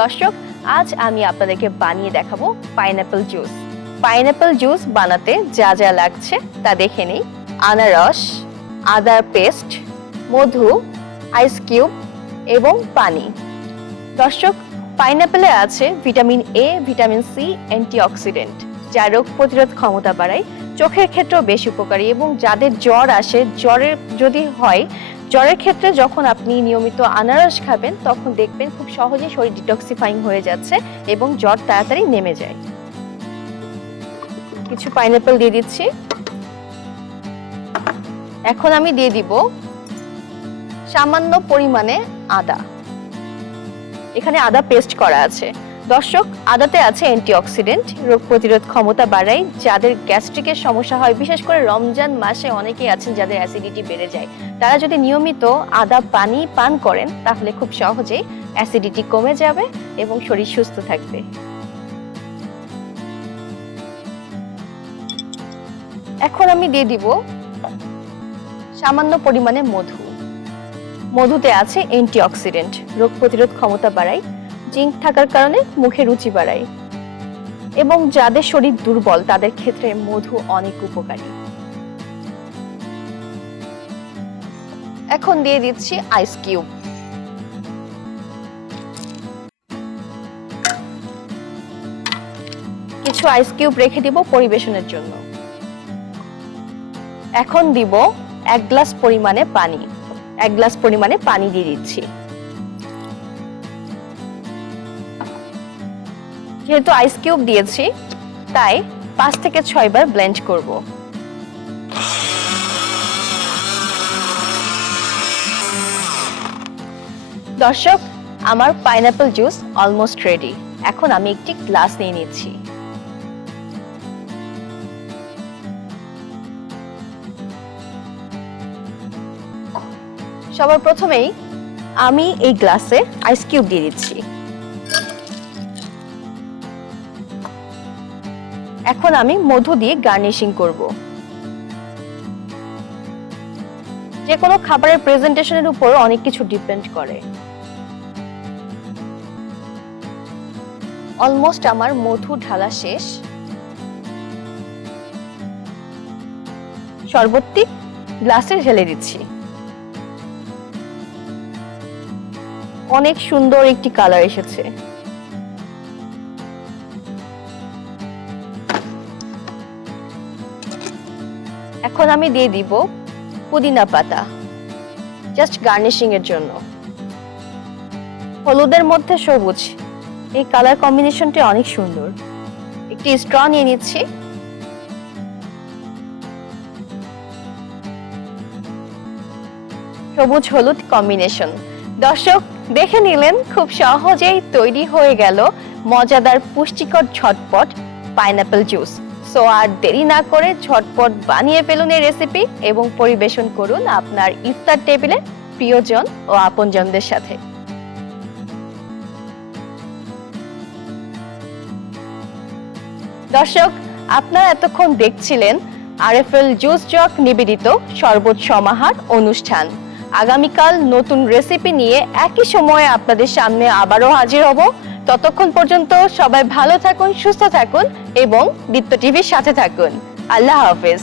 দর্শক, আজ আমি আপনাদেরকে বানিয়ে দেখাবো পাইনাপল জুস। পাইনাপল জুস বানাতে যা যা লাগছে তা দেখে নিই। আনারস, আদার পেস্ট, মধু, আইস কিউব এবং পানি। দর্শক, পাইনাপেলে আছে vitamin A, vitamin C, antioxidant, যা রোগ প্রতিরোধ ক্ষমতা বাড়ায়, চোখের ক্ষেত্রেও বেশ উপকারী। এবং যাদের জ্বর আসে, জ্বরের ক্ষেত্রে যখন আপনি নিয়মিত আনারস খাবেন তখন দেখবেন খুব সহজেই শরীর ডিটক্সিফাইং হয়ে যাচ্ছে এবং জ্বর তাড়াতাড়ি নেমে যায়। কিছু পাইনাপল দিয়ে দিচ্ছি। এখন আমি দিয়ে দিব সামান্য পরিমাণে আদা। এখানে আদা পেস্ট করা আছে। দর্শক, আদাতে আছে অ্যান্টিঅক্সিডেন্ট, রোগ প্রতিরোধ ক্ষমতা বাড়ায়। যাদের গ্যাস্ট্রিকের সমস্যা হয়, বিশেষ করে রমজান মাসে অনেকেই আছেন যাদের অ্যাসিডিটি বেড়ে যায়, তারা যদি নিয়মিত আদা পানি পান করেন তাহলে খুব সহজেই অ্যাসিডিটি কমে যাবে এবং শরীর সুস্থ থাকবে। এখন আমি দিয়ে দিব সামান্য পরিমাণে মধু। মধুতে আছে অ্যান্টিঅক্সিডেন্ট, রোগ প্রতিরোধ ক্ষমতা বাড়ায়, জিঙ্ক থাকার কারণে মুখে রুচি বাড়ায় এবং যাদের শরীর দুর্বল তাদের ক্ষেত্রে মধু অনেক উপকারী। এখন দিয়ে দিচ্ছি আইস কিউব। কিছু আইস কিউব রেখে দিব পরিবেশনের জন্য। এখন দিব 1 গ্লাস পরিমাণে পানি। 1 গ্লাস পরিমাণে পানি দিয়ে দিচ্ছি। যেহেতু আইস কিউব দিয়েছি তাই 5 থেকে 6 বার ব্লেন্ড করব। দর্শক, আমার পাইনাপল জুস অলমোস্ট রেডি। এখন আমি একটি গ্লাস নিয়ে নিচ্ছি। সবার প্রথমেই আমি এই গ্লাসে আইস কিউব দিয়ে দিচ্ছি। এখন আমি মধু দিয়ে গার্নিশিং করব। যে কোনো খাবারের প্রেজেন্টেশনের উপর অনেক কিছু ডিপেন্ড করে। অলমোস্ট আমার মধু ঢালা শেষ। শরবতটি গ্লাসে ঢেলে দিচ্ছি। অনেক সুন্দর একটি কালার এসেছে। এখন আমি দিয়ে দিব পুদিনা পাতা, জাস্ট গার্নিশিং এর জন্য। হলুদের মধ্যে সবুজ, এই কালার কম্বিনেশনটি অনেক সুন্দর। একটি স্ট্র নিয়ে নিচ্ছি। সবুজ হলুদ কম্বিনেশন। দর্শক, দেখে নিলেন খুব সহজেই তৈরি হয়ে গেল মজাদার পুষ্টিকর ঝটপট পাইনাপল জুস। সো আর দেরি না করে ঝটপট বানিয়ে ফেলুন এই রেসিপি এবং পরিবেশন করুন আপনার ইফতার টেবিলে প্রিয়জন ও আপনজনদের সাথে। দর্শক, আপনারা এতক্ষণ দেখছিলেন আরএফএল জুস জক নিবেদিত শরবত সমাহার অনুষ্ঠান। আগামীকাল নতুন রেসিপি নিয়ে একই সময়ে আপনাদের সামনে আবারও হাজির হব। ততক্ষণ পর্যন্ত সবাই ভালো থাকুন, সুস্থ থাকুন এবং দীপ্ত টিভির সাথে থাকুন। আল্লাহ হাফেজ।